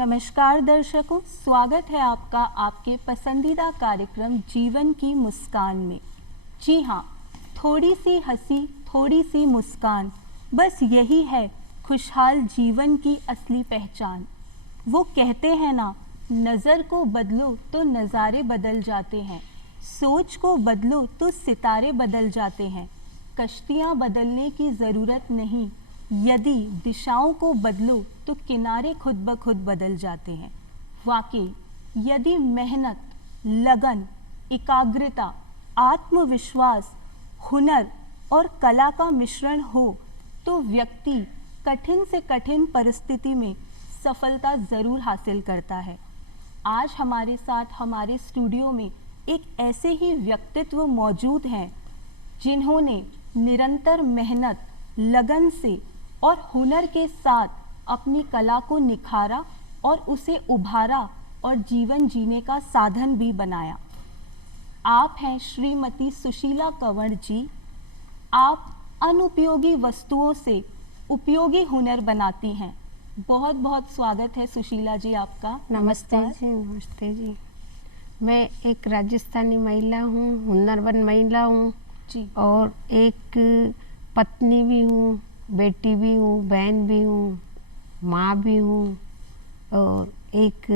नमस्कार दर्शकों, स्वागत है आपका आपके पसंदीदा कार्यक्रम जीवन की मुस्कान में। जी हाँ, थोड़ी सी हंसी, थोड़ी सी मुस्कान, बस यही है खुशहाल जीवन की असली पहचान। वो कहते हैं ना, नज़र को बदलो तो नज़ारे बदल जाते हैं, सोच को बदलो तो सितारे बदल जाते हैं। कश्तियाँ बदलने की ज़रूरत नहीं, यदि दिशाओं को बदलो तो किनारे खुद ब खुद बदल जाते हैं। वाकई, यदि मेहनत, लगन, एकाग्रता, आत्मविश्वास, हुनर और कला का मिश्रण हो तो व्यक्ति कठिन से कठिन परिस्थिति में सफलता ज़रूर हासिल करता है। आज हमारे साथ हमारे स्टूडियो में एक ऐसे ही व्यक्तित्व मौजूद हैं जिन्होंने निरंतर मेहनत, लगन से और हुनर के साथ अपनी कला को निखारा और उसे उभारा और जीवन जीने का साधन भी बनाया। आप हैं श्रीमती सुशीला कंवर जी। आप अनुपयोगी वस्तुओं से उपयोगी हुनर बनाती हैं। बहुत बहुत स्वागत है सुशीला जी आपका। नमस्ते जी। नमस्ते जी। मैं एक राजस्थानी महिला हूँ, हुनरमंद महिला हूँ जी, और एक पत्नी भी हूँ, बेटी भी हूँ, बहन भी हूँ, माँ भी हूँ और एक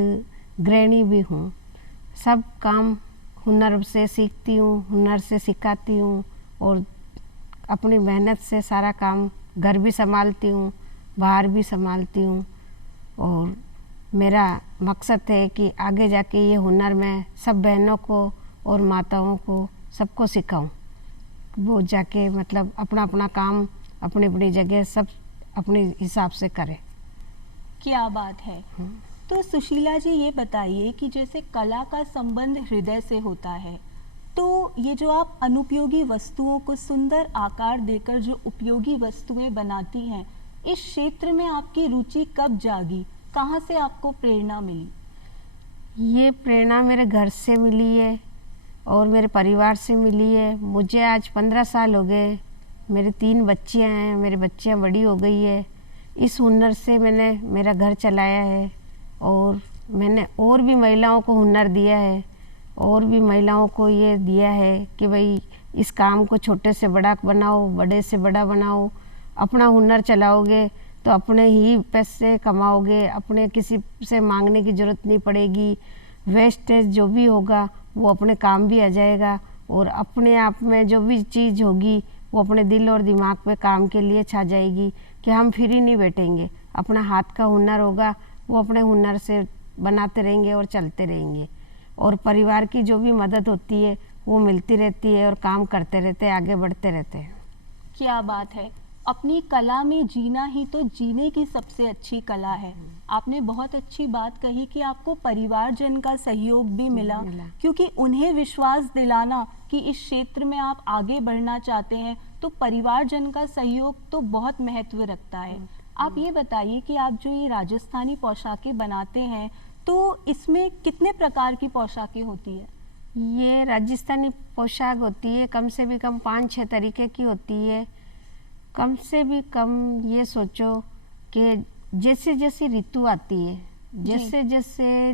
गृहिणी भी हूँ। सब काम हुनर से सीखती हूँ, हुनर से सिखाती हूँ और अपनी मेहनत से सारा काम घर भी संभालती हूँ, बाहर भी संभालती हूँ। और मेरा मकसद है कि आगे जाके ये हुनर मैं सब बहनों को और माताओं को सबको सिखाऊं। वो जाके मतलब अपना अपना काम अपनी अपनी जगह सब अपने हिसाब से करें। क्या बात है। तो सुशीला जी ये बताइए कि जैसे कला का संबंध हृदय से होता है, तो ये जो आप अनुपयोगी वस्तुओं को सुंदर आकार देकर जो उपयोगी वस्तुएं बनाती हैं, इस क्षेत्र में आपकी रुचि कब जागी? कहाँ से आपको प्रेरणा मिली? ये प्रेरणा मेरे घर से मिली है और मेरे परिवार से मिली है। मुझे आज 15 साल हो गए। मेरे 3 बच्चियाँ हैं, मेरी बच्चियाँ बड़ी हो गई है। इस हुनर से मैंने मेरा घर चलाया है और मैंने और भी महिलाओं को हुनर दिया है और भी महिलाओं को ये दिया है कि भाई इस काम को छोटे से बड़ा बनाओ, बड़े से बड़ा बनाओ। अपना हुनर चलाओगे तो अपने ही पैसे कमाओगे, अपने किसी से मांगने की ज़रूरत नहीं पड़ेगी। वेस्टेज जो भी होगा वो अपने काम भी आ जाएगा और अपने आप में जो भी चीज़ होगी वो अपने दिल और दिमाग पे काम के लिए छा जाएगी कि हम फिर ही नहीं बैठेंगे। अपना हाथ का हुनर होगा वो अपने हुनर से बनाते रहेंगे और चलते रहेंगे और परिवार की जो भी मदद होती है वो मिलती रहती है और काम करते रहते हैं, आगे बढ़ते रहते हैं। क्या बात है। अपनी कला में जीना ही तो जीने की सबसे अच्छी कला है। आपने बहुत अच्छी बात कही कि आपको परिवारजन का सहयोग भी मिला, क्योंकि उन्हें विश्वास दिलाना कि इस क्षेत्र में आप आगे बढ़ना चाहते हैं तो परिवारजन का सहयोग तो बहुत महत्व रखता है। आप ये बताइए कि आप जो ये राजस्थानी पोशाकें बनाते हैं तो इसमें कितने प्रकार की पोशाकें होती है? ये राजस्थानी पोशाक होती है कम से भी कम 5-6 तरीके की होती है। कम से भी कम ये सोचो कि जैसे जैसे ऋतु आती है, जैसे जैसे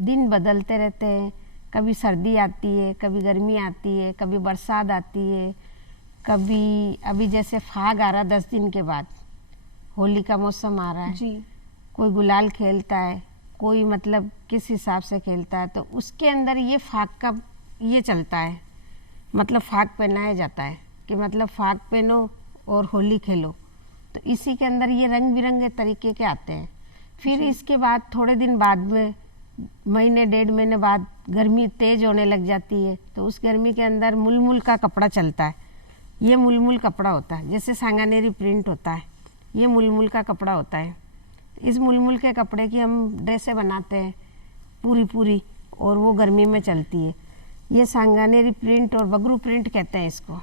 दिन बदलते रहते हैं, कभी सर्दी आती है, कभी गर्मी आती है, कभी बरसात आती है, कभी अभी जैसे फाग आ रहा 10 दिन के बाद होली का मौसम आ रहा है जी। कोई गुलाल खेलता है, कोई मतलब किस हिसाब से खेलता है, तो उसके अंदर ये फाग का ये चलता है, मतलब फाग पहनाया जाता है कि मतलब फाग पहनो और होली खेलो। तो इसी के अंदर ये रंग बिरंगे तरीके के आते हैं। फिर इसके बाद थोड़े दिन बाद में महीने 1.5 महीने बाद गर्मी तेज़ होने लग जाती है, तो उस गर्मी के अंदर मुलमुल का कपड़ा चलता है। ये मुलमुल कपड़ा होता है, जैसे सांगानेरी प्रिंट होता है, ये मुलमुल का कपड़ा होता है। इस मुलमुल के कपड़े की हम ड्रेसें बनाते हैं पूरी और वो गर्मी में चलती है। ये सांगानेरी प्रिंट और बगरू प्रिंट कहते हैं इसको।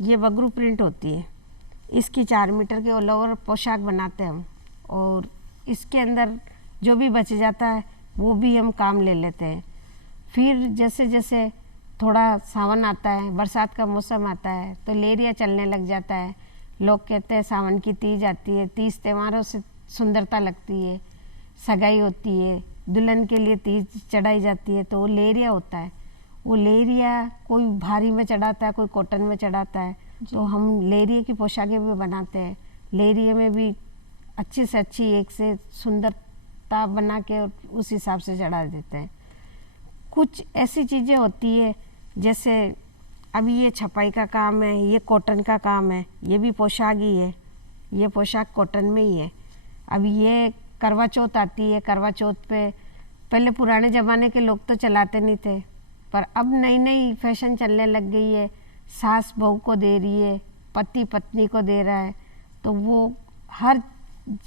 ये बगरू प्रिंट होती है। इसकी 4 मीटर के ऑल ओवर पोशाक बनाते हैं हम और इसके अंदर जो भी बच जाता है वो भी हम काम ले लेते हैं। फिर जैसे जैसे थोड़ा सावन आता है, बरसात का मौसम आता है तो लेरिया चलने लग जाता है। लोग कहते हैं सावन की तीज आती है, तीज त्योहारों से सुंदरता लगती है। सगाई होती है, दुल्हन के लिए तीज चढ़ाई जाती है, तो वो लेरिया होता है। वो लेरिया कोई भारी में चढ़ाता है, कोई कॉटन में चढ़ाता है, तो हम लेरिया की पोशाकें भी बनाते हैं। लेरिया में भी अच्छी से अच्छी एक से सुंदरता बना के उस हिसाब से चढ़ा देते हैं। कुछ ऐसी चीज़ें होती है जैसे अभी ये छपाई का काम है, ये कॉटन का काम है, ये भी पोशाक ही है, ये पोशाक कॉटन में ही है। अब ये करवा चौथ आती है, करवा चौथ पे पहले पुराने ज़माने के लोग तो चलाते नहीं थे, पर अब नई नई फैशन चलने लग गई है। सास बहू को दे रही है, पति पत्नी को दे रहा है, तो वो हर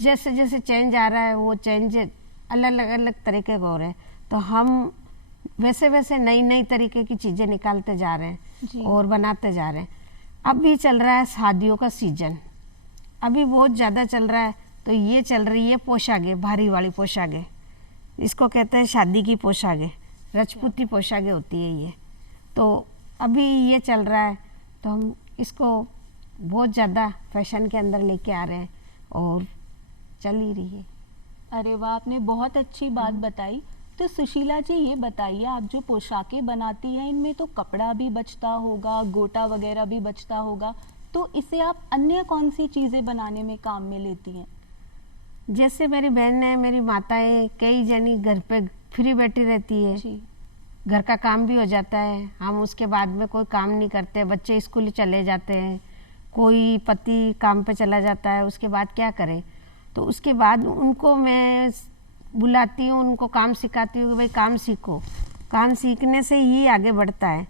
जैसे जैसे चेंज आ रहा है वो चेंज अलग अलग तरीके का हो रहे हैं। तो हम वैसे वैसे नई नई तरीके की चीज़ें निकालते जा रहे हैं और बनाते जा रहे हैं। अब भी चल रहा है शादियों का सीजन, अभी बहुत ज़्यादा चल रहा है, तो ये चल रही है पोशाकें, भारी वाली पोशाकें, इसको कहते हैं शादी की पोशाकें, राजपूती पोशाकें होती है ये। तो अभी ये चल रहा है, तो हम इसको बहुत ज़्यादा फैशन के अंदर लेके आ रहे हैं और चल ही रही है। अरे वाह, आपने बहुत अच्छी बात बताई। तो सुशीला जी ये बताइए, आप जो पोशाकें बनाती हैं इनमें तो कपड़ा भी बचता होगा, गोटा वगैरह भी बचता होगा, तो इसे आप अन्य कौन सी चीज़ें बनाने में काम में लेती हैं? जैसे मेरी बहन है, मेरी माताएं, कई जनी घर पे फ्री बैठी रहती है जी। घर का काम भी हो जाता है, हम उसके बाद में कोई काम नहीं करते, बच्चे स्कूल चले जाते हैं, कोई पति काम पे चला जाता है, उसके बाद क्या करें। तो उसके बाद उनको मैं बुलाती हूँ, उनको काम सिखाती हूँ कि भाई काम सीखो। काम सीखने से ही आगे बढ़ता है।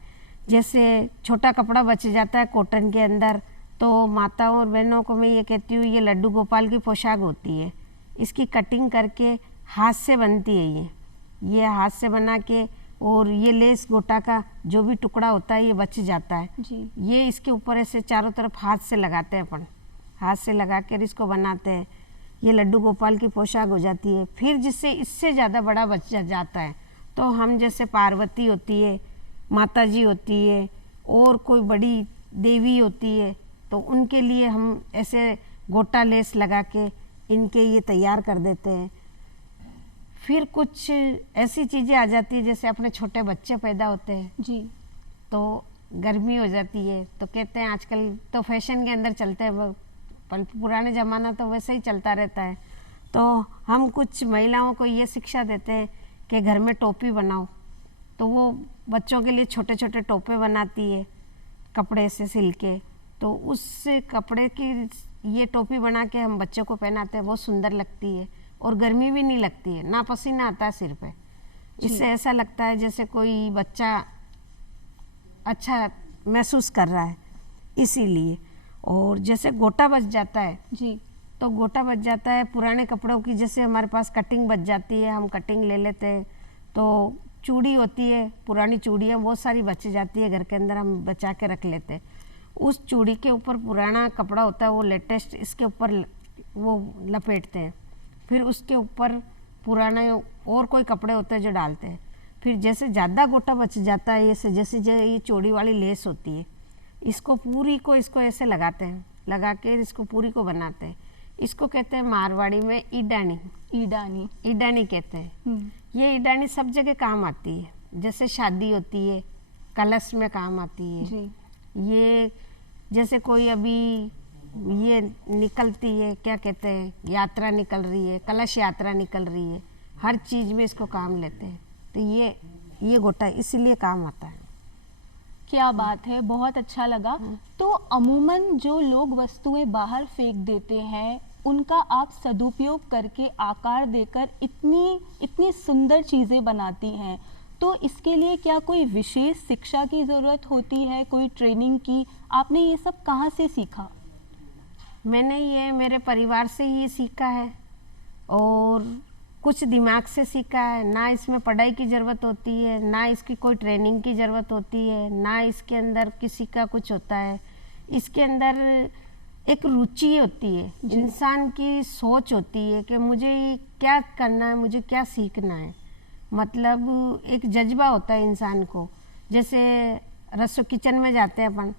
जैसे छोटा कपड़ा बच जाता है कॉटन के अंदर, तो माताओं और बहनों को मैं ये कहती हूँ, ये लड्डू गोपाल की पोशाक होती है, इसकी कटिंग करके हाथ से बनती है, ये हाथ से बना के, और ये लेस गोटा का जो भी टुकड़ा होता है ये बच जाता है जी। ये इसके ऊपर ऐसे चारों तरफ हाथ से लगाते हैं, अपन हाथ से लगा कर इसको बनाते हैं, ये लड्डू गोपाल की पोशाक हो जाती है। फिर जिससे इससे ज़्यादा बड़ा बच जाता है, तो हम जैसे पार्वती होती है, माता जी होती है, और कोई बड़ी देवी होती है, तो उनके लिए हम ऐसे गोटा लेस लगा के इनके ये तैयार कर देते हैं। फिर कुछ ऐसी चीज़ें आ जाती है, जैसे अपने छोटे बच्चे पैदा होते हैं जी। तो गर्मी हो जाती है, तो कहते हैं आजकल तो फैशन के अंदर चलते हैं, पर पुराने ज़माना तो वैसे ही चलता रहता है। तो हम कुछ महिलाओं को ये शिक्षा देते हैं कि घर में टोपी बनाओ, तो वो बच्चों के लिए छोटे छोटे टोपे बनाती है कपड़े से सिल के, तो उस कपड़े की ये टोपी बना के हम बच्चों को पहनाते हैं, बहुत सुंदर लगती है और गर्मी भी नहीं लगती है, ना पसीना आता है सिर पे। इससे ऐसा लगता है जैसे कोई बच्चा अच्छा महसूस कर रहा है, इसीलिए। और जैसे गोटा बच जाता है जी। तो गोटा बच जाता है पुराने कपड़ों की, जैसे हमारे पास कटिंग बच जाती है, हम कटिंग ले लेते हैं। तो चूड़ी होती है, पुरानी चूड़ियाँ बहुत सारी बच जाती है घर के अंदर, हम बचा के रख लेते हैं। उस चूड़ी के ऊपर पुराना कपड़ा होता है, वो लेटेस्ट इसके ऊपर वो लपेटते हैं, फिर उसके ऊपर पुराना और कोई कपड़े होते हैं जो डालते हैं। फिर जैसे ज़्यादा गोटा बच जाता है, जैसे ये चौड़ी वाली लेस होती है, इसको पूरी को इसको ऐसे लगाते हैं, लगा के इसको पूरी को बनाते हैं। इसको कहते हैं मारवाड़ी में ईडानी। ईडानी। ईडानी कहते हैं। ये ईडानी सब जगह काम आती है, जैसे शादी होती है, कलश में काम आती है जी। ये जैसे कोई अभी ये निकलती है, क्या कहते हैं, यात्रा निकल रही है, कलश यात्रा निकल रही है, हर चीज़ में इसको काम लेते हैं। तो ये गोटा इसीलिए काम आता है। क्या बात है, बहुत अच्छा लगा। तो अमूमन जो लोग वस्तुएं बाहर फेंक देते हैं, उनका आप सदुपयोग करके आकार देकर इतनी सुंदर चीज़ें बनाती हैं, तो इसके लिए क्या कोई विशेष शिक्षा की ज़रूरत होती है, कोई ट्रेनिंग की? आपने ये सब कहाँ से सीखा? मैंने ये मेरे परिवार से ही सीखा है और कुछ दिमाग से सीखा है। ना इसमें पढ़ाई की ज़रूरत होती है, ना इसकी कोई ट्रेनिंग की ज़रूरत होती है, ना इसके अंदर किसी का कुछ होता है। इसके अंदर एक रुचि होती है, इंसान की सोच होती है कि मुझे क्या करना है, मुझे क्या सीखना है। मतलब एक जज्बा होता है इंसान को। जैसे रसोई किचन में जाते हैं अपन,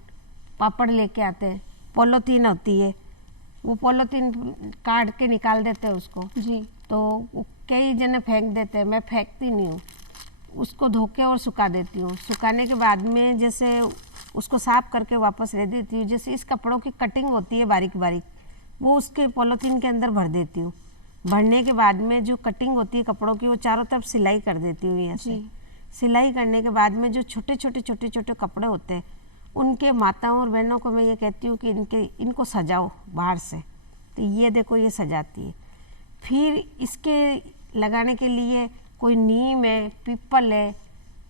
पापड़ लेके आते हैं, पॉलीथीन होती है, वो पॉलीथीन काट के निकाल देते हैं उसको जी। तो कई जने फेंक देते हैं, मैं फेंकती नहीं हूँ, उसको धो के और सुखा देती हूँ। सुखाने के बाद में जैसे उसको साफ करके वापस रख देती हूँ। जैसे इस कपड़ों की कटिंग होती है बारीक बारीक, वो उसके पॉलीथीन के अंदर भर देती हूँ। भरने के बाद में जो कटिंग होती है कपड़ों की, वो चारों तरफ सिलाई कर देती हूँ ऐसे। सिलाई करने के बाद में जो छोटे छोटे कपड़े होते हैं, उनके माताओं और बहनों को मैं ये कहती हूँ कि इनको सजाओ बाहर से। तो ये देखो, ये सजाती है। फिर इसके लगाने के लिए कोई नीम है, पीपल है,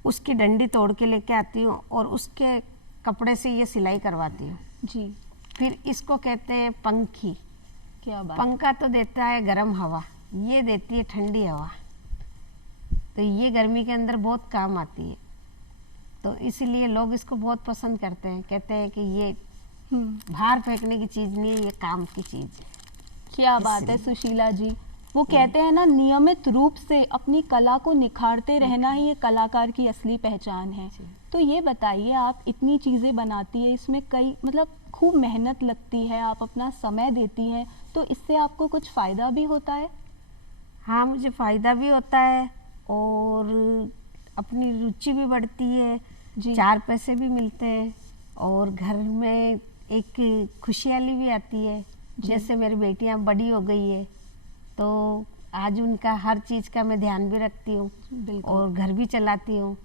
उसकी डंडी तोड़ के लेके आती हूँ और उसके कपड़े से ये सिलाई करवाती हूँ जी। फिर इसको कहते हैं पंखी। क्या बात। पंखा तो देता है गर्म हवा, ये देती है ठंडी हवा। तो ये गर्मी के अंदर बहुत काम आती है, तो इसीलिए लोग इसको बहुत पसंद करते हैं। कहते हैं कि ये बाहर फेंकने की चीज़ नहीं है, ये काम की चीज़ है। क्या बात है सुशीला जी। वो कहते हैं ना, नियमित रूप से अपनी कला को निखारते रहना ही ये कलाकार की असली पहचान है। तो ये बताइए, आप इतनी चीज़ें बनाती है, इसमें कई मतलब खूब मेहनत लगती है, आप अपना समय देती हैं, तो इससे आपको कुछ फ़ायदा भी होता है? हाँ, मुझे फ़ायदा भी होता है और अपनी रुचि भी बढ़ती है जी। 4 पैसे भी मिलते हैं और घर में एक खुशहाली भी आती है। जैसे मेरी बेटियां बड़ी हो गई है, तो आज उनका हर चीज़ का मैं ध्यान भी रखती हूँ और घर भी चलाती हूँ,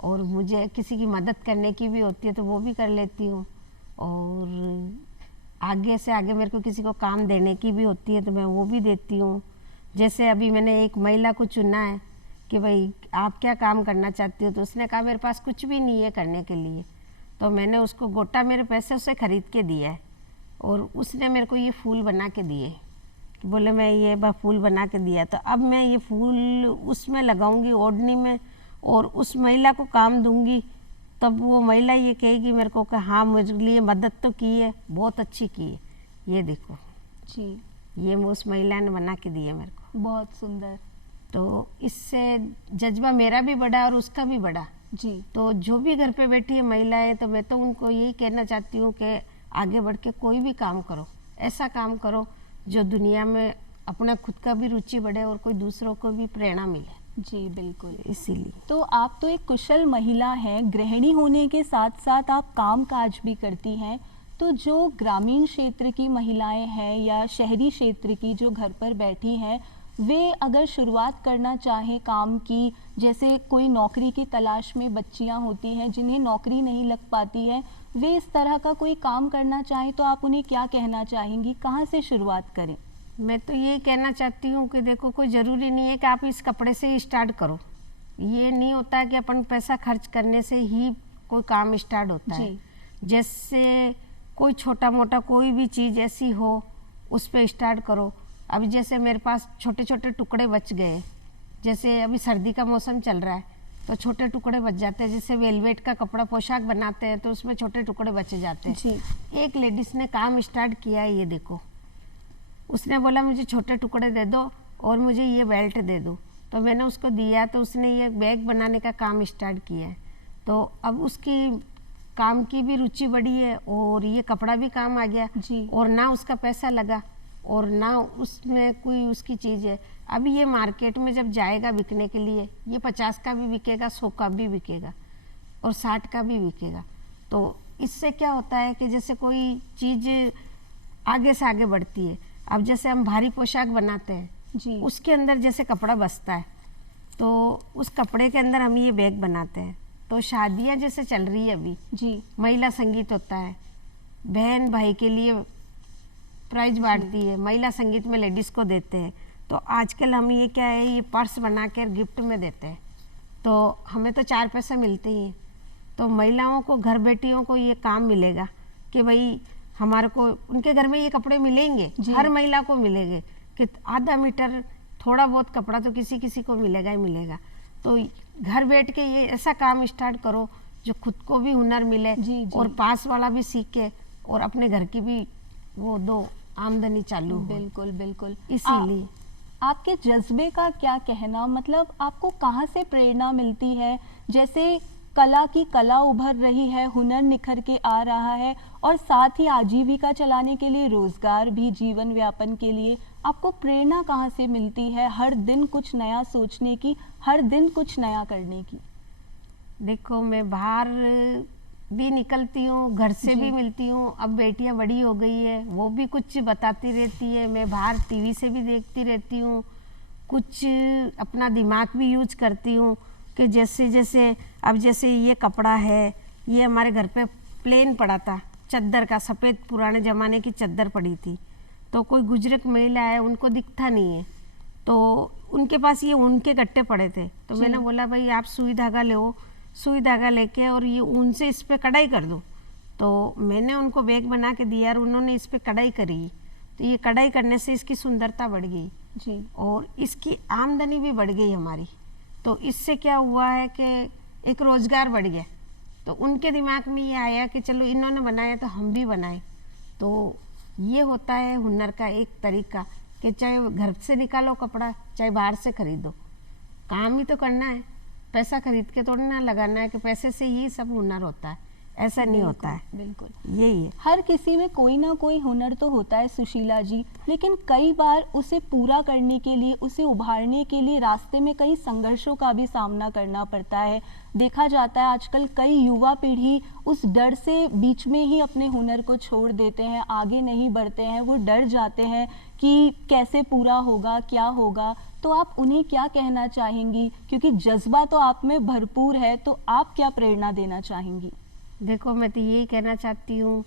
और मुझे किसी की मदद करने की भी होती है तो वो भी कर लेती हूँ, और आगे से आगे मेरे को किसी को काम देने की भी होती है तो मैं वो भी देती हूँ। जैसे अभी मैंने एक महिला को चुना है कि भाई आप क्या काम करना चाहती हो, तो उसने कहा मेरे पास कुछ भी नहीं है करने के लिए, तो मैंने उसको गोटा मेरे पैसे से ख़रीद के दिया है और उसने मेरे को ये फूल बना के दिए। बोले मैं ये फूल बना के दिया, तो अब मैं ये फूल उसमें लगाऊंगी ओढ़नी में और उस महिला को काम दूंगी, तब वो महिला ये कहेगी मेरे को कि हाँ मुझे लिए मदद तो की है, बहुत अच्छी की है। ये देखो जी, ये उस महिला ने बना के दिया मेरे को। बहुत सुंदर। तो इससे जज्बा मेरा भी बढ़ा और उसका भी बढ़ा। जी। तो जो भी घर पे बैठी है महिला है, तो मैं तो उनको यही कहना चाहती हूँ कि आगे बढ़ के कोई भी काम करो, ऐसा काम करो जो दुनिया में अपना खुद का भी रुचि बढ़े और कोई दूसरों को भी प्रेरणा मिले। जी बिल्कुल। इसीलिए तो आप तो एक कुशल महिला हैं, गृहिणी होने के साथ साथ आप काम काज भी करती हैं। तो जो ग्रामीण क्षेत्र की महिलाएं हैं या शहरी क्षेत्र की जो घर पर बैठी हैं, वे अगर शुरुआत करना चाहें काम की, जैसे कोई नौकरी की तलाश में बच्चियां होती हैं जिन्हें नौकरी नहीं लग पाती है, वे इस तरह का कोई काम करना चाहें, तो आप उन्हें क्या कहना चाहेंगी, कहाँ से शुरुआत करें? मैं तो ये कहना चाहती हूँ कि देखो, कोई ज़रूरी नहीं है कि आप इस कपड़े से ही स्टार्ट करो। ये नहीं होता है कि अपन पैसा खर्च करने से ही कोई काम स्टार्ट होता है। जैसे कोई छोटा मोटा कोई भी चीज़ ऐसी हो उस पर स्टार्ट करो। अभी जैसे मेरे पास छोटे छोटे टुकड़े बच गए, जैसे अभी सर्दी का मौसम चल रहा है तो छोटे टुकड़े बच जाते हैं। जैसे वेलवेट का कपड़ा पोशाक बनाते हैं तो उसमें छोटे टुकड़े बच जाते हैं। एक लेडीज़ ने काम स्टार्ट किया है, ये देखो, उसने बोला मुझे छोटे टुकड़े दे दो और मुझे ये बेल्ट दे दो, तो मैंने उसको दिया, तो उसने ये बैग बनाने का काम स्टार्ट किया है। तो अब उसकी काम की भी रुचि बढ़ी है और ये कपड़ा भी काम आ गया जी। और ना उसका पैसा लगा और ना उसमें कोई उसकी चीज़ है। अभी ये मार्केट में जब जाएगा बिकने के लिए, ये 50 का भी बिकेगा, 100 का भी बिकेगा और 60 का भी बिकेगा। तो इससे क्या होता है कि जैसे कोई चीज़ आगे से आगे बढ़ती है। अब जैसे हम भारी पोशाक बनाते हैं जी, उसके अंदर जैसे कपड़ा बचता है, तो उस कपड़े के अंदर हम ये बैग बनाते हैं। तो शादियाँ जैसे चल रही है अभी जी, महिला संगीत होता है, बहन भाई के लिए प्राइज बांटती है, महिला संगीत में लेडीज़ को देते हैं। तो आजकल हम ये क्या है, ये पर्स बना कर गिफ्ट में देते हैं, तो हमें तो 4 पैसे मिलते ही हैं। तो महिलाओं को, घर बेटियों को ये काम मिलेगा कि भाई हमारे को उनके घर में ये कपड़े मिलेंगे, हर महिला को मिलेंगे कि आधा मीटर थोड़ा बहुत कपड़ा तो किसी किसी को मिलेगा ही मिलेगा। तो घर बैठ के ये ऐसा काम स्टार्ट करो जो खुद को भी हुनर मिले जी, और पास वाला भी सीखे और अपने घर की भी वो दो आमदनी चालू हो। बिल्कुल बिल्कुल। इसीलिए आपके जज्बे का क्या कहना, मतलब आपको कहाँ से प्रेरणा मिलती है? जैसे कला की कला उभर रही है, हुनर निखर के आ रहा है और साथ ही आजीविका चलाने के लिए, रोजगार भी, जीवन व्यापन के लिए आपको प्रेरणा कहाँ से मिलती है हर दिन कुछ नया सोचने की, हर दिन कुछ नया करने की? देखो, मैं बाहर भी निकलती हूँ, घर से भी मिलती हूँ। अब बेटियाँ बड़ी हो गई है, वो भी कुछ बताती रहती है। मैं बाहर टीवी से भी देखती रहती हूँ, कुछ अपना दिमाग भी यूज करती हूँ कि जैसे जैसे अब जैसे ये कपड़ा है, ये हमारे घर पे प्लेन पड़ा था, चद्दर का, सफ़ेद पुराने ज़माने की चद्दर पड़ी थी। तो कोई बुजुर्ग महिला है, उनको दिखता नहीं है, तो उनके पास ये ऊन के गट्टे पड़े थे। तो मैंने बोला भाई आप सुई धागा लो, सुई धागा लेके और ये ऊन से इस पर कढ़ाई कर दो। तो मैंने उनको बैग बना के दिया और उन्होंने इस पर कढ़ाई करी। तो ये कढ़ाई करने से इसकी सुंदरता बढ़ गई जी, और इसकी आमदनी भी बढ़ गई हमारी। तो इससे क्या हुआ है कि एक रोज़गार बढ़ गया। तो उनके दिमाग में ये आया कि चलो इन्होंने बनाया तो हम भी बनाएं। तो ये होता है हुनर का एक तरीका कि चाहे घर से निकालो कपड़ा, चाहे बाहर से खरीदो, काम ही तो करना है। पैसा खरीद के थोड़ी ना लगाना है कि पैसे से ही सब हुनर होता है, ऐसा नहीं होता है। बिल्कुल, यही है। हर किसी में कोई ना कोई हुनर तो होता है सुशीला जी, लेकिन कई बार उसे पूरा करने के लिए, उसे उभारने के लिए रास्ते में कई संघर्षों का भी सामना करना पड़ता है। देखा जाता है आजकल कई युवा पीढ़ी उस डर से बीच में ही अपने हुनर को छोड़ देते हैं, आगे नहीं बढ़ते हैं, वो डर जाते हैं कि कैसे पूरा होगा, क्या होगा। तो आप उन्हें क्या कहना चाहेंगी, क्योंकि जज्बा तो आप में भरपूर है, तो आप क्या प्रेरणा देना चाहेंगी? देखो, मैं तो यही कहना चाहती हूँ,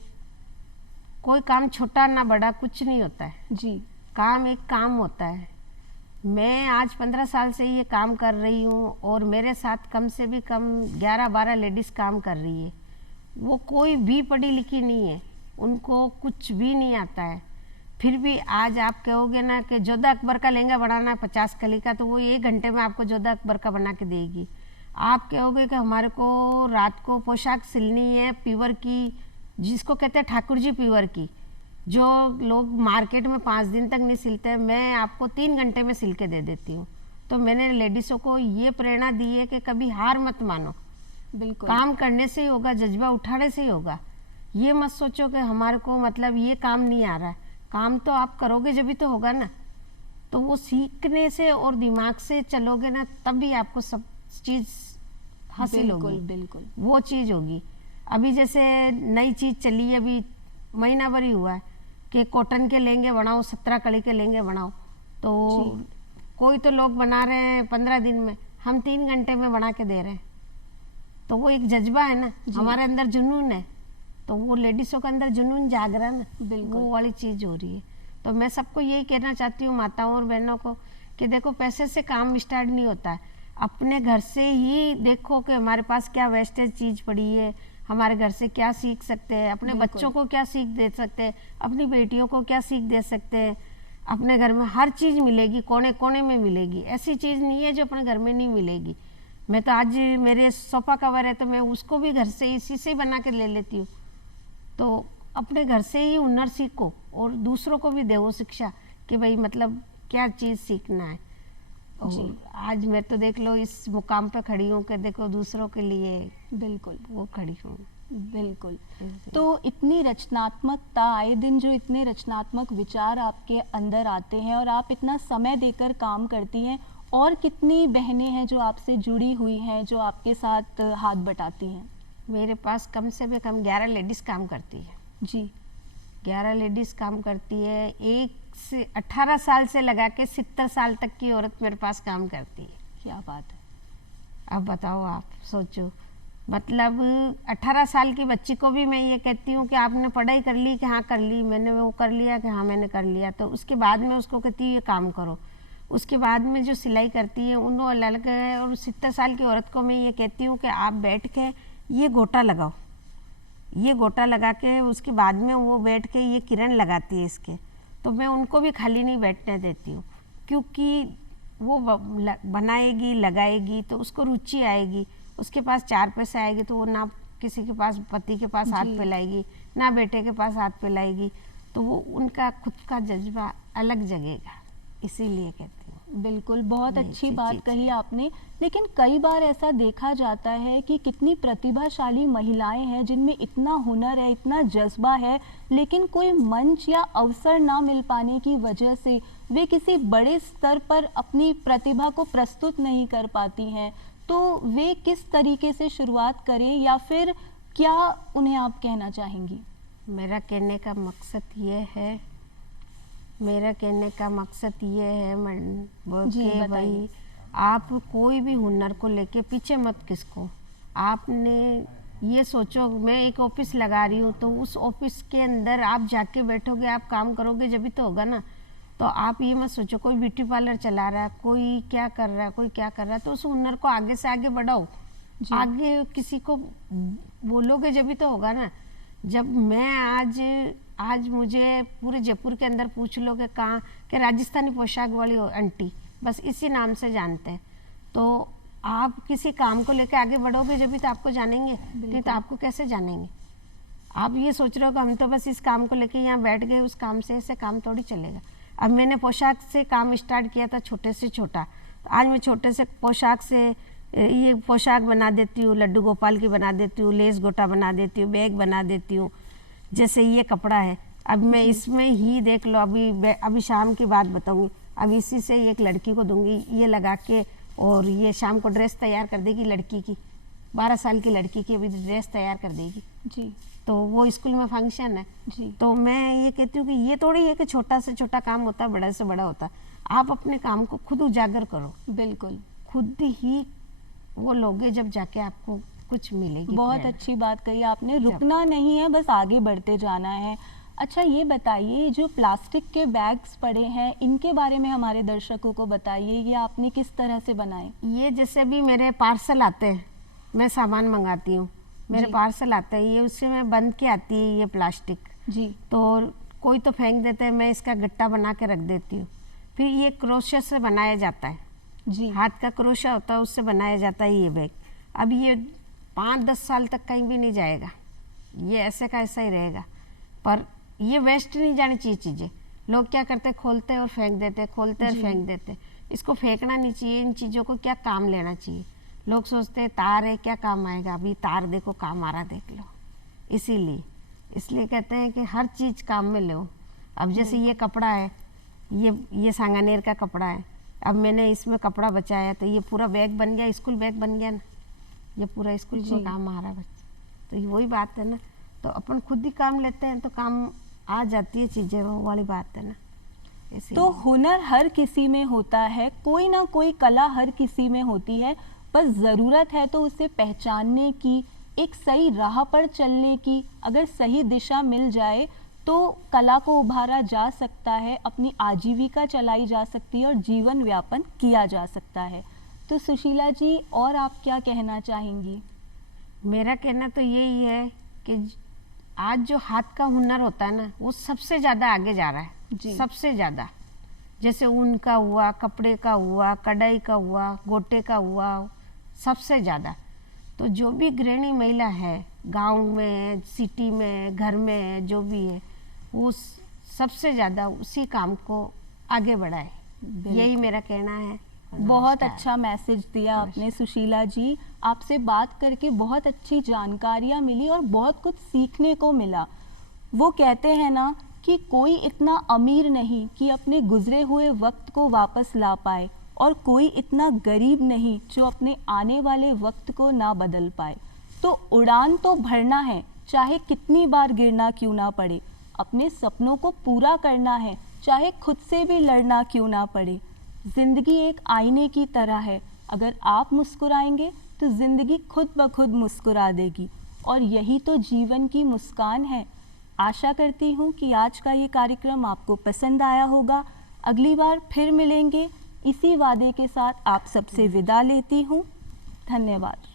कोई काम छोटा ना बड़ा कुछ नहीं होता है जी, काम एक काम होता है। मैं आज 15 साल से ये काम कर रही हूँ और मेरे साथ कम से भी कम 11-12 लेडीज़ काम कर रही है। वो कोई भी पढ़ी लिखी नहीं है, उनको कुछ भी नहीं आता है। फिर भी आज आप कहोगे ना कि जोधा अकबर का लहंगा बनाना है 50 कली का, तो वो 1 घंटे में आपको जोधा अकबर का बना के देगी। आप कहोगे कि हमारे को रात को पोशाक सिलनी है पीवर की, जिसको कहते हैं ठाकुर जी पीवर की, जो लोग मार्केट में 5 दिन तक नहीं सिलते, मैं आपको 3 घंटे में सिल के दे देती हूँ। तो मैंने लेडीज़ों को ये प्रेरणा दी है कि कभी हार मत मानो, बिल्कुल, काम करने से ही होगा, जज्बा उठाने से ही होगा। ये मत सोचो कि हमारे को मतलब ये काम नहीं आ रहा है, काम तो आप करोगे जब भी तो होगा ना। तो वो सीखने से और दिमाग से चलोगे ना, तब भी आपको सब चीज़ हासिल होगी, बिल्कुल, वो चीज़ होगी। अभी जैसे नई चीज़ चली है, अभी महीना भर ही हुआ है कि कॉटन के लहंगे बनाओ, 17 कड़ी के लहंगे बनाओ। तो कोई तो लोग बना रहे हैं 15 दिन में, हम 3 घंटे में बना के दे रहे हैं। तो वो एक जज्बा है ना, हमारे अंदर जुनून है, तो वो लेडीज़ों के अंदर जुनून जाग रहा है ना, वो वाली चीज़ हो रही है। तो मैं सबको यही कहना चाहती हूँ, माताओं और बहनों को, कि देखो पैसे से काम स्टार्ट नहीं होता है। अपने घर से ही देखो कि हमारे पास क्या वेस्टेज चीज़ पड़ी है, हमारे घर से क्या सीख सकते हैं, अपने बच्चों को क्या सीख दे सकते हैं, अपनी बेटियों को क्या सीख दे सकते हैं। अपने घर में हर चीज़ मिलेगी, कोने कोने में मिलेगी, ऐसी चीज़ नहीं है जो अपने घर में नहीं मिलेगी। मैं तो आज मेरे सोफ़ा कवर है तो मैं उसको भी घर से इसी से ही बना के ले लेती हूँ। तो अपने घर से ही हुनर सीखो और दूसरों को भी दो शिक्षा कि भाई मतलब क्या चीज़ सीखना है। और आज मैं तो देख लो इस मुकाम पे खड़ी हूँ कि देखो दूसरों के लिए बिल्कुल वो खड़ी हूँ। बिल्कुल। तो इतनी रचनात्मकता, आए दिन जो इतने रचनात्मक विचार आपके अंदर आते हैं और आप इतना समय देकर काम करती हैं, और कितनी बहनें हैं जो आपसे जुड़ी हुई हैं, जो आपके साथ हाथ बटाती हैं? मेरे पास कम से कम 11 लेडीज़ काम करती है जी, 11 लेडीज़ काम करती है। 18 साल से लगा के 70 साल तक की औरत मेरे पास काम करती है। क्या बात है। अब बताओ, आप सोचो, मतलब 18 साल की बच्ची को भी मैं ये कहती हूँ कि आपने पढ़ाई कर ली कि हाँ कर ली, मैंने वो कर लिया कि हाँ मैंने कर लिया। तो उसके बाद में उसको कहती हूँ ये काम करो। उसके बाद में जो सिलाई करती है उन्होंने अलग है। और 70 साल की औरत को मैं ये कहती हूँ कि आप बैठ के ये गोटा लगाओ, ये गोटा लगा के उसके बाद में वो बैठ के ये किरण लगाती है इसके। तो मैं उनको भी खाली नहीं बैठने देती हूँ, क्योंकि वो बनाएगी, लगाएगी तो उसको रुचि आएगी, उसके पास 4 पैसे आएगी तो वो ना किसी के पास, पति के पास हाथ फैलाएगी, ना बेटे के पास हाथ फैलाएगी। तो वो उनका खुद का जज्बा अलग जगेगा, इसीलिए कहती हूँ। बिल्कुल, बहुत जी, अच्छी जी, बात जी, कही जी। आपने। लेकिन कई बार ऐसा देखा जाता है कि कितनी प्रतिभाशाली महिलाएं हैं जिनमें इतना हुनर है, इतना जज्बा है, लेकिन कोई मंच या अवसर ना मिल पाने की वजह से वे किसी बड़े स्तर पर अपनी प्रतिभा को प्रस्तुत नहीं कर पाती हैं। तो वे किस तरीके से शुरुआत करें, या फिर क्या उन्हें आप कहना चाहेंगी? मेरा कहने का मकसद ये है, मेरा कहने का मकसद ये है वो जी, कि बताइए। भाई आप कोई भी हुनर को लेके पीछे मत किसको। आपने ये सोचो, मैं एक ऑफिस लगा रही हूँ तो उस ऑफिस के अंदर आप जाके बैठोगे, आप काम करोगे जब भी तो होगा ना। तो आप ये मत सोचो कोई ब्यूटी पार्लर चला रहा है, कोई क्या कर रहा है, कोई क्या कर रहा है, तो उस हुनर को आगे से आगे बढ़ाओ। जी। आगे किसी को बोलोगे जब भी तो होगा ना। जब मैं आज मुझे पूरे जयपुर के अंदर पूछ लो कि कहाँ के राजस्थानी पोशाक वाली हो आंटी, बस इसी नाम से जानते हैं। तो आप किसी काम को लेकर आगे बढ़ोगे जब भी तो आपको जानेंगे, नहीं तो आपको कैसे जानेंगे। आप ये सोच रहे हो कि हम तो बस इस काम को लेके यहाँ बैठ गए, उस काम से ऐसे काम थोड़ी चलेगा। अब मैंने पोशाक से काम स्टार्ट किया था, छोटे से छोटा। तो आज मैं छोटे से पोशाक से ये पोशाक बना देती हूँ, लड्डू गोपाल की बना देती हूँ, लेस गोटा बना देती हूँ, बैग बना देती हूँ। जैसे ये कपड़ा है, अब मैं इसमें ही देख लो, अभी शाम की बात बताऊँगी। अब इसी से एक लड़की को दूंगी, ये लगा के, और ये शाम को ड्रेस तैयार कर देगी लड़की की, 12 साल की लड़की की अभी ड्रेस तैयार कर देगी। जी। तो वो स्कूल में फंक्शन है। जी। तो मैं ये कहती हूँ कि ये थोड़ी है कि छोटा से छोटा काम होता है, बड़ा से बड़ा होता है। आप अपने काम को खुद उजागर करो, बिल्कुल, खुद ही वो लोगे जब जाके आपको कुछ मिलेगी। बहुत प्रेरणा। अच्छी बात कही आपने। रुकना नहीं है, बस आगे बढ़ते जाना है। अच्छा, ये बताइए, जो प्लास्टिक के बैग्स पड़े हैं, इनके बारे में हमारे दर्शकों को बताइए, ये आपने किस तरह से बनाए? ये जैसे भी मेरे पार्सल आते हैं, मैं सामान मंगाती हूँ, मेरे जी। पार्सल आते हैं, ये उससे मैं बंद के आती है ये प्लास्टिक। जी। तो कोई तो फेंक देते हैं, मैं इसका गट्टा बना के रख देती हूँ। फिर ये क्रोशे से बनाया जाता है, जी। हाथ का क्रोशा होता है, उससे बनाया जाता है ये बैग। अब ये 5-10 साल तक कहीं भी नहीं जाएगा, ये ऐसे का ऐसा ही रहेगा। पर ये वेस्ट नहीं जानी चाहिए चीज़ें। लोग क्या करते हैं, खोलते हैं और फेंक देते हैं, खोलते हैं और जी। फेंक देते हैं। इसको फेंकना नहीं चाहिए, इन चीज़ों को क्या काम लेना चाहिए। लोग सोचते हैं तार है, क्या काम आएगा, अभी तार देखो काम आ रहा, देख लो। इसलिए कहते हैं कि हर चीज़ काम में लो। अब जैसे ये कपड़ा है, ये सांगानेर का कपड़ा है, अब मैंने इसमें कपड़ा बचाया तो ये पूरा बैग बन गया, स्कूल बैग बन गया ना, ये पूरा स्कूल में काम आ रहा है बच्चे। तो ये वही बात है ना, तो अपन खुद ही काम लेते हैं तो काम आ जाती है चीज़ें, वो वाली बात है ना। तो हुनर हर किसी में होता है, कोई ना कोई कला हर किसी में होती है, बस ज़रूरत है तो उसे पहचानने की, एक सही राह पर चलने की। अगर सही दिशा मिल जाए तो कला को उभारा जा सकता है, अपनी आजीविका चलाई जा सकती है और जीवन व्यापन किया जा सकता है। तो सुशीला जी, और आप क्या कहना चाहेंगी? मेरा कहना तो यही है कि आज जो हाथ का हुनर होता है ना, वो सबसे ज़्यादा आगे जा रहा है। जी। सबसे ज़्यादा, जैसे ऊन का हुआ, कपड़े का हुआ, कढ़ाई का हुआ, गोटे का हुआ, सबसे ज़्यादा। तो जो भी गृहिणी महिला है, गांव में, सिटी में, घर में, जो भी है, वो सबसे ज़्यादा उसी काम को आगे बढ़ाए, यही मेरा कहना है। बहुत अच्छा मैसेज दिया आपने सुशीला जी। आपसे बात करके बहुत अच्छी जानकारियाँ मिली और बहुत कुछ सीखने को मिला। वो कहते हैं ना कि कोई इतना अमीर नहीं कि अपने गुजरे हुए वक्त को वापस ला पाए, और कोई इतना गरीब नहीं जो अपने आने वाले वक्त को ना बदल पाए। तो उड़ान तो भरना है, चाहे कितनी बार गिरना क्यों ना पड़े। अपने सपनों को पूरा करना है, चाहे खुद से भी लड़ना क्यों ना पड़े। जिंदगी एक आईने की तरह है, अगर आप मुस्कुराएंगे तो जिंदगी खुद ब खुद मुस्कुरा देगी, और यही तो जीवन की मुस्कान है। आशा करती हूँ कि आज का ये कार्यक्रम आपको पसंद आया होगा। अगली बार फिर मिलेंगे, इसी वादे के साथ आप सबसे विदा लेती हूँ। धन्यवाद।